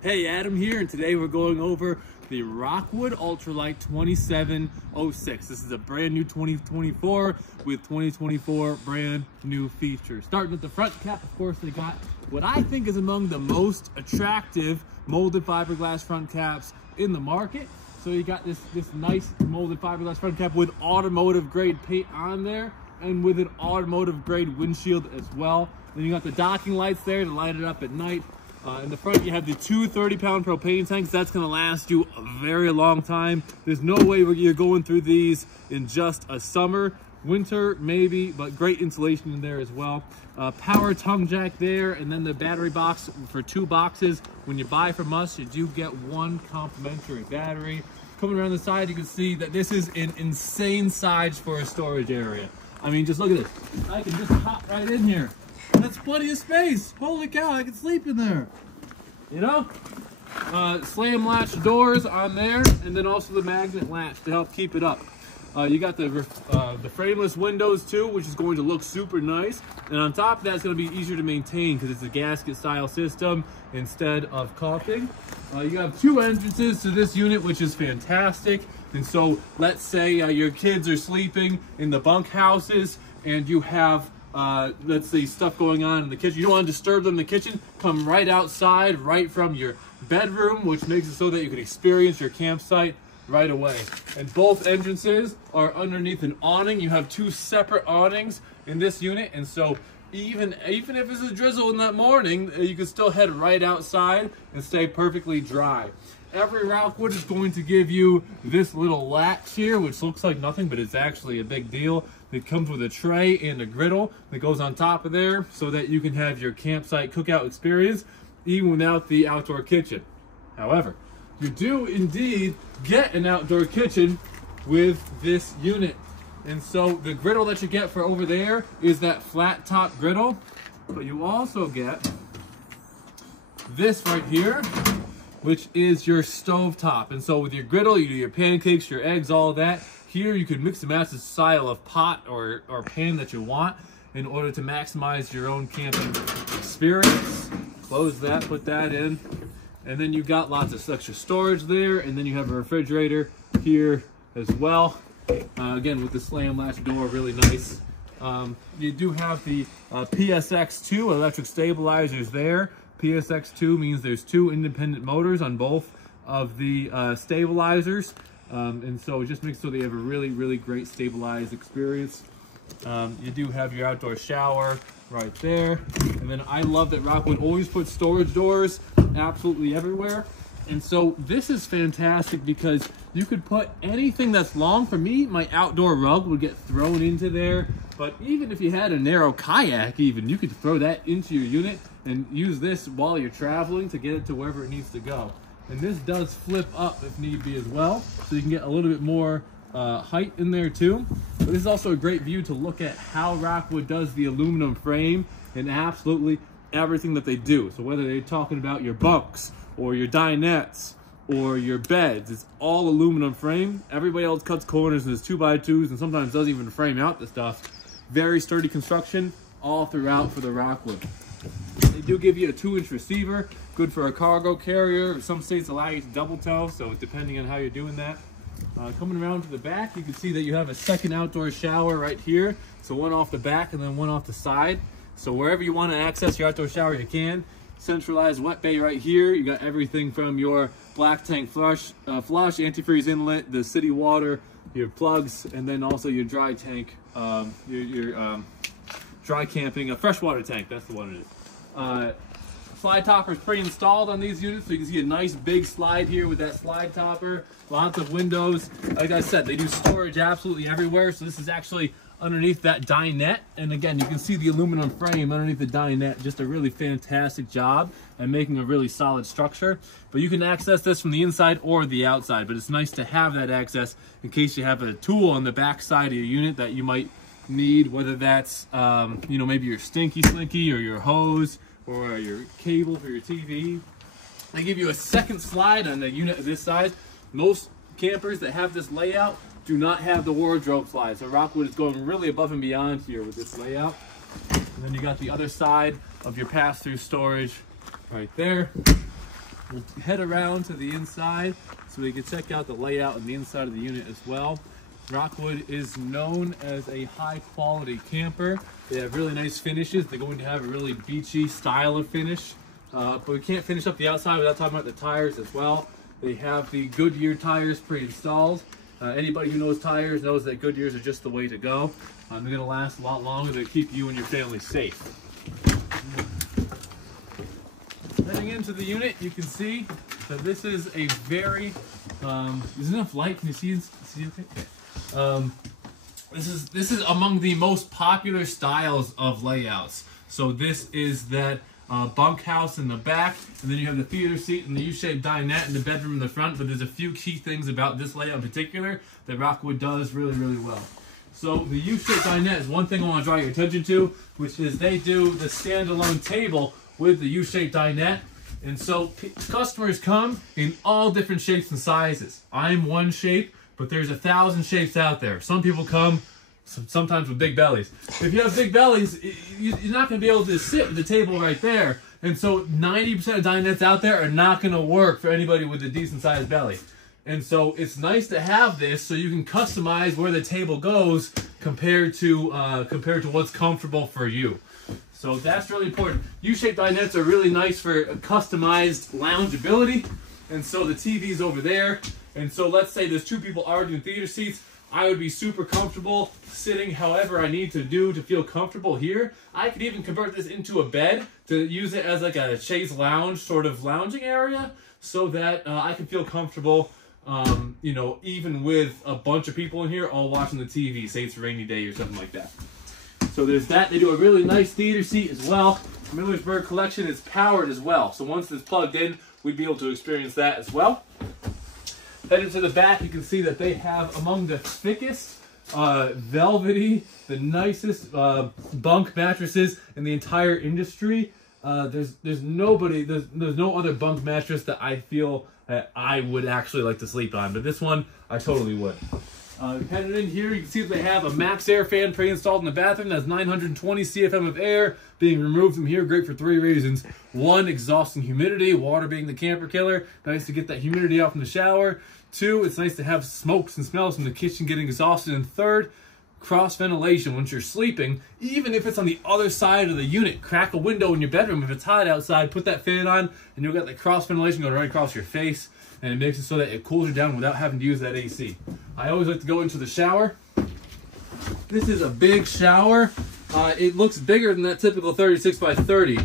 Hey, Adam here, and today we're going over the Rockwood Ultralight 2706. This is a brand new 2024 with 2024 brand new features. Starting at the front cap, of course, they got what I think is among the most attractive molded fiberglass front caps in the market. So you got this nice molded fiberglass front cap with automotive grade paint on there and with an automotive grade windshield as well. Then you got the docking lights there to light it up at night. In the front, you have the two 30-pound propane tanks. That's going to last you a very long time. There's no way you're going through these in just a summer. Winter, maybe, but great insulation in there as well. Power tongue jack there, and then the battery box for 2 boxes. When you buy from us, you do get 1 complimentary battery. Coming around the side, you can see that this is an insane size for a storage area. I mean, just look at this. I can just hop right in here. That's plenty of space. Holy cow, I can sleep in there. You know? Slam latch doors on there, and then also the magnet latch to help keep it up. You got the frameless windows too, which is going to look super nice. And on top of that, it's going to be easier to maintain because it's a gasket style system instead of caulking. You have 2 entrances to this unit, which is fantastic. And so let's say your kids are sleeping in the bunkhouses and you have let's say stuff going on in the kitchen. You don't want to disturb them in the kitchen. Come right outside, right from your bedroom, which makes it so that you can experience your campsite right away. And both entrances are underneath an awning. You have 2 separate awnings in this unit, and so even if it's a drizzle in that morning, you can still head right outside and stay perfectly dry. Every Rockwood is going to give you this little latch here, which looks like nothing, but it's actually a big deal. It comes with a tray and a griddle that goes on top of there so that you can have your campsite cookout experience even without the outdoor kitchen. However, you do indeed get an outdoor kitchen with this unit. And so the griddle that you get for over there is that flat top griddle, but you also get this right here, which is your stove top. And so with your griddle, you do your pancakes, your eggs, all of that. Here you can mix and match the style of pot or pan that you want in order to maximize your own camping experience. Close that, put that in. And then you've got lots of extra storage there, and then you have a refrigerator here as well. Again, with the slam latch door, really nice. You do have the PSX2 electric stabilizers there. PSX2 means there's 2 independent motors on both of the stabilizers. And so it just makes so they have a really great stabilized experience. You do have your outdoor shower right there. And then I love that Rockwood always puts storage doors absolutely everywhere. And so this is fantastic because you could put anything that's long. For me, my outdoor rug would get thrown into there. But even if you had a narrow kayak even, you could throw that into your unit and use this while you're traveling to get it to wherever it needs to go. And this does flip up if need be as well, so you can get a little bit more height in there too. But this is also a great view to look at how Rockwood does the aluminum frame and absolutely everything that they do. So whether they're talking about your bunks or your dinettes or your beds, it's all aluminum frame. Everybody else cuts corners and is 2x2s and sometimes doesn't even frame out the stuff. Very sturdy construction all throughout for the Rockwood. They do give you a 2-inch receiver, good for a cargo carrier. Some states allow you to double tow, so depending on how you're doing that. Coming around to the back, you can see that you have a second outdoor shower right here. So one off the back and then one off the side. So wherever you want to access your outdoor shower, you can. Centralized wet bay right here. You got everything from your black tank flush, antifreeze inlet, the city water, your plugs, and then also your dry tank, your dry camping, a freshwater tank, that's the one it is. Slide topper is pre-installed on these units, so you can see a nice big slide here with that slide topper. Lots of windows. Like I said, they do storage absolutely everywhere, so this is actually underneath that dinette. And again, you can see the aluminum frame underneath the dinette. Just a really fantastic job at making a really solid structure. But you can access this from the inside or the outside, but it's nice to have that access in case you have a tool on the back side of your unit that you might need, whether that's you know, maybe your stinky slinky or your hose or your cable for your TV. They give you a second slide on the unit of this size. Most campers that have this layout do not have the wardrobe slide, so Rockwood is going really above and beyond here with this layout. And then you got the other side of your pass-through storage right there. We'll head around to the inside so we can check out the layout on the inside of the unit as well. Rockwood is known as a high quality camper. They have really nice finishes. They're going to have a really beachy style of finish. But we can't finish up the outside without talking about the tires as well. They have the Goodyear tires pre-installed. Anybody who knows tires knows that Goodyears are just the way to go. They're going to last a lot longer. They keep you and your family safe. Heading into the unit, you can see that this is a very, there's enough light, can you see okay? This is among the most popular styles of layouts. So this is that bunkhouse in the back, and then you have the theater seat and the U-shaped dinette in the bedroom in the front, but there's a few key things about this layout in particular that Rockwood does really, really well. So the U-shaped dinette is one thing I want to draw your attention to, which is they do the standalone table with the U-shaped dinette. And so customers come in all different shapes and sizes. I'm one shape, but there's 1,000 shapes out there. Some people come sometimes with big bellies. If you have big bellies, you're not going to be able to sit at the table right there. And so 90% of dinettes out there are not going to work for anybody with a decent sized belly. And so it's nice to have this so you can customize where the table goes compared to what's comfortable for you. So that's really important. U-shaped dinettes are really nice for customized loungeability. And so the TV's over there. And so let's say there's two people already in theater seats. I would be super comfortable sitting however I need to do to feel comfortable here. I could even convert this into a bed to use it as like a chaise lounge sort of lounging area so that I can feel comfortable, you know, even with a bunch of people in here all watching the TV, say it's a rainy day or something like that. So there's that. They do a really nice theater seat as well. Millersburg collection is powered as well. So once it's plugged in, we'd be able to experience that as well. Heading to the back, you can see that they have among the thickest, velvety, the nicest bunk mattresses in the entire industry. There's no other bunk mattress that I feel that I would actually like to sleep on, but this one I totally would. Heading in here, you can see that they have a Max Air fan pre-installed in the bathroom. That's 920 CFM of air being removed from here. Great for 3 reasons. 1, exhausting humidity, water being the camper killer. Nice to get that humidity out from the shower. 2, it's nice to have smokes and smells from the kitchen getting exhausted. And 3rd, cross ventilation. Once you're sleeping, even if it's on the other side of the unit, crack a window in your bedroom. If it's hot outside, put that fan on, and you'll get the cross ventilation going right across your face. And it makes it so that it cools you down without having to use that AC. I always like to go into the shower. This is a big shower. It looks bigger than that typical 36 by 30.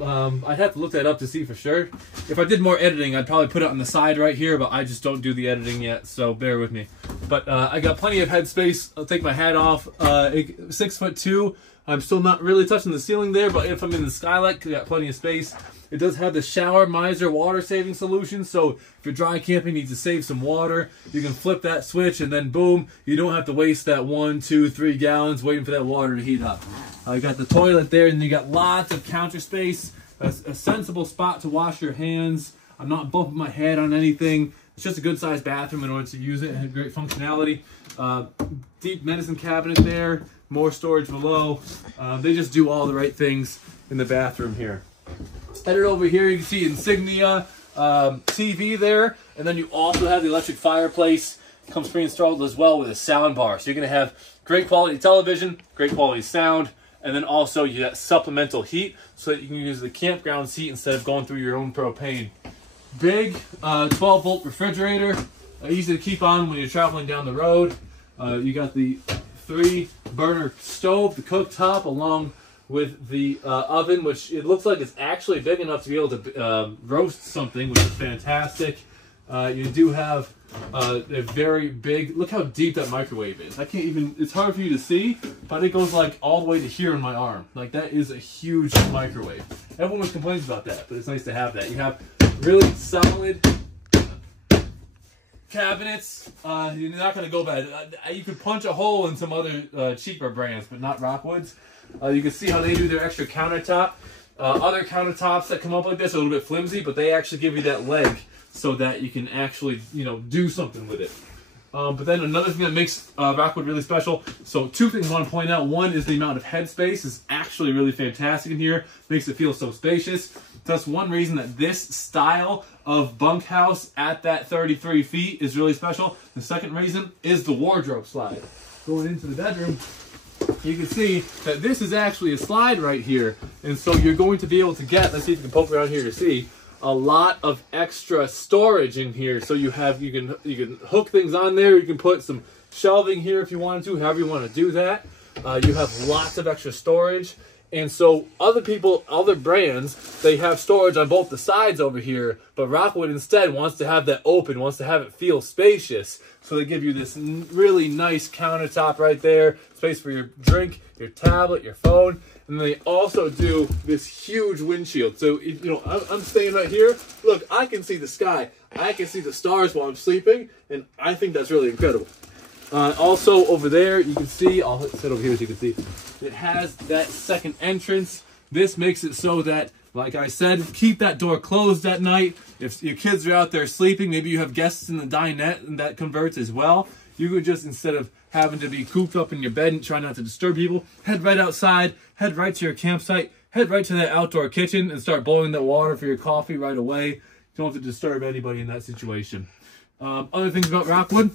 I'd have to look that up to see for sure. If I did more editing, I'd probably put it on the side right here, but I just don't do the editing yet, so bear with me. But I got plenty of headspace. I'll take my hat off. 6'2". I'm still not really touching the ceiling there, but if I'm in the skylight, I got plenty of space. It does have the Shower Miser water saving solution, so if you're dry camping, need to save some water, you can flip that switch and then boom, you don't have to waste that 1, 2, 3 gallons waiting for that water to heat up. You got the toilet there, and you got lots of counter space, a sensible spot to wash your hands. I'm not bumping my head on anything. It's just a good sized bathroom in order to use it. It had great functionality. Deep medicine cabinet there, more storage below. They just do all the right things in the bathroom here. Headed over here, you can see Insignia TV there, and then you also have the electric fireplace. It comes pre-installed as well with a sound bar. So you're going to have great quality television, great quality sound, and then also you got supplemental heat so that you can use the campground heat instead of going through your own propane. Big 12-volt refrigerator, easy to keep on when you're traveling down the road. You got the 3-burner stove, the cooktop, along with the oven, which it looks like it's actually big enough to be able to roast something, which is fantastic. You do have a very big, look how deep that microwave is. I can't even, it's hard for you to see, but it goes like all the way to here in my arm. Like that is a huge microwave. Everyone complains about that, but it's nice to have that. You have really solid cabinets. You're not going to go bad. You could punch a hole in some other cheaper brands, but not Rockwood's. You can see how they do their extra countertop. Other countertops that come up like this are a little bit flimsy, but they actually give you that leg so that you can actually, you know, do something with it. But then another thing that makes Rockwood really special, so 2 things I want to point out. 1 is the amount of headspace is actually really fantastic in here. Makes it feel so spacious. That's one reason that this style of bunkhouse at that 33 feet is really special. The second reason is the wardrobe slide. Going into the bedroom, you can see that this is actually a slide right here. And so you're going to be able to get, let's see if you can poke around here to see, a lot of extra storage in here. So you can hook things on there. You can put some shelving here if you wanted to, however you want to do that. You have lots of extra storage. And so other brands, they have storage on both the sides over here, but Rockwood instead wants to have that open, wants to have it feel spacious. So they give you this really nice countertop right there, space for your drink, your tablet, your phone. And they also do this huge windshield. So, I'm staying right here. Look, I can see the sky. I can see the stars while I'm sleeping, and I think that's really incredible. Also over there, you can see, I'll sit over here so you can see, it has that second entrance. This makes it so that, like I said, keep that door closed at night. If your kids are out there sleeping, maybe you have guests in the dinette, and that converts as well. You could just, instead of having to be cooped up in your bed and try not to disturb people, head right outside, head right to your campsite, head right to that outdoor kitchen and start boiling that water for your coffee right away. You don't have to disturb anybody in that situation. Other things about Rockwood,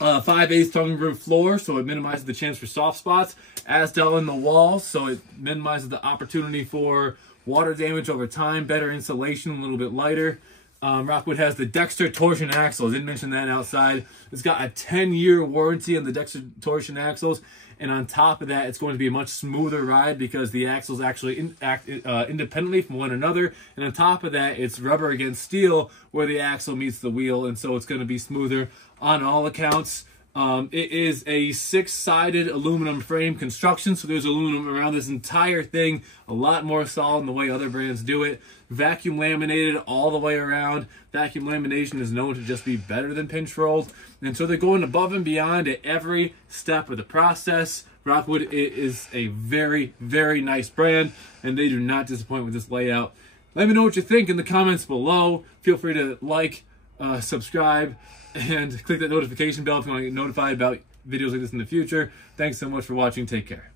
5/8 tongue roof floor, so it minimizes the chance for soft spots. Asdel in the walls, so it minimizes the opportunity for water damage over time. Better insulation, a little bit lighter. Rockwood has the Dexter torsion axle. I didn't mention that outside. It's got a 10-year warranty on the Dexter torsion axles. And on top of that, it's going to be a much smoother ride because the axles actually act independently from one another. And on top of that, it's rubber against steel where the axle meets the wheel. And so it's going to be smoother on all accounts. It is a 6-sided aluminum frame construction, so there's aluminum around this entire thing, a lot more solid in the way other brands do it. Vacuum laminated all the way around. Vacuum lamination is known to just be better than pinch rolled, and so they're going above and beyond at every step of the process. Rockwood is a very, very nice brand, and they do not disappoint with this layout. Let me know what you think in the comments below. Feel free to like, subscribe, and click that notification bell if you want to get notified about videos like this in the future. Thanks so much for watching. Take care.